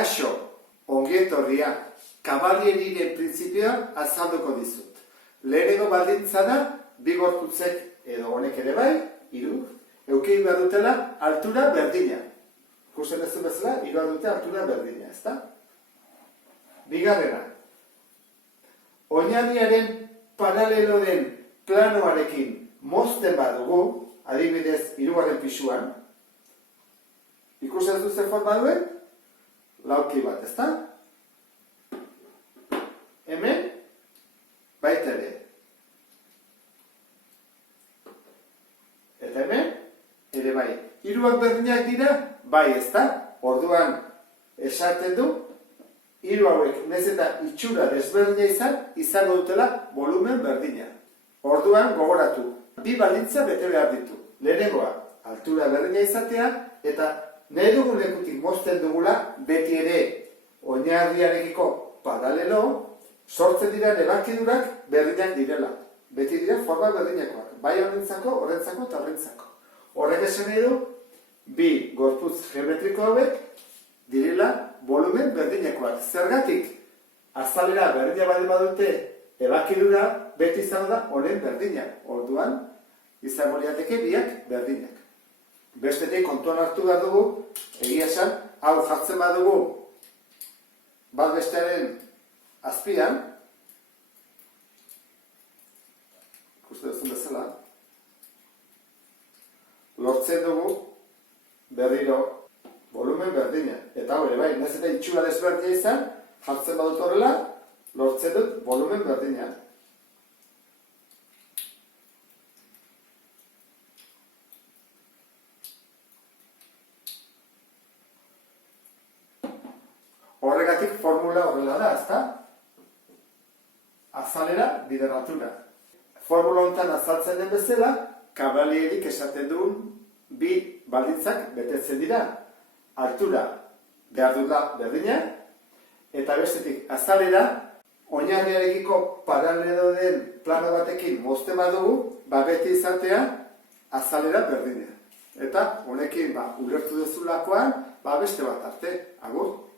Kaixo, ongi etorria, kabalierien printzipioa azalduko dizut. Lehenengo baldintza da, bi gorputzek edo honek ere bai, hiru, eduki behar dutela altura berdina. Ikusten ez bezala, hiru dute altura berdina, ezta? Bigarrena, oinarriaren paralelo den planoarekin mozten badugu, adibidez hirugarren pisuan, ikusten duzu forma duen, lauki bat, ezta? Hemen, baita ere. Eta hemen, ere bai. Hiruak berdinak dira, bai, ezta? Orduan, esaten du, hiru hauek, nez eta itxura desberdina izango dutela volumen berdina. Orduan, gogoratu, bi baldintza bete behar ditu. Lehenengoa, altura berdina izatea, eta nahi dugun lekutik mozten dugula, beti ere oinarriarekiko paralelo, sortzen dira ebakidurak berdinak direla. Beti dira forma berdinakoak, bai horrentzako eta horrentzako. Horrek esan nahi du, bi gorputz geometriko hauek direla volumen berdinakoak. Zergatik, azalera berdina baldin badute, ebakidura beti izango da honen berdinak. Orduan, izango lirateke biak berdinak. Bestetik kontuan hartu behar dugu, egia esan, hau jartzen badugu bat bestearen azpian, ikusten duzun bezala, lortzen dugu berriro volumen berdina. Eta hau ere bai, nez eta itxura desberdina izan, jartzen badut horrela, lortzen dut volumen berdina. Horregatik formula horrela da, ezta? Azalera bidernatura. Formula honetan azaltzen den bezala, kabalierik esaten duen bi baldintzak betetzen dira. Altura behar dula berdina, eta bestetik azalera, oinarriarekiko paralelo den plano batekin mozten badugu, beti izatea azalera berdina. Eta honekin ulertu duzulakoan, beste bat arte, agur.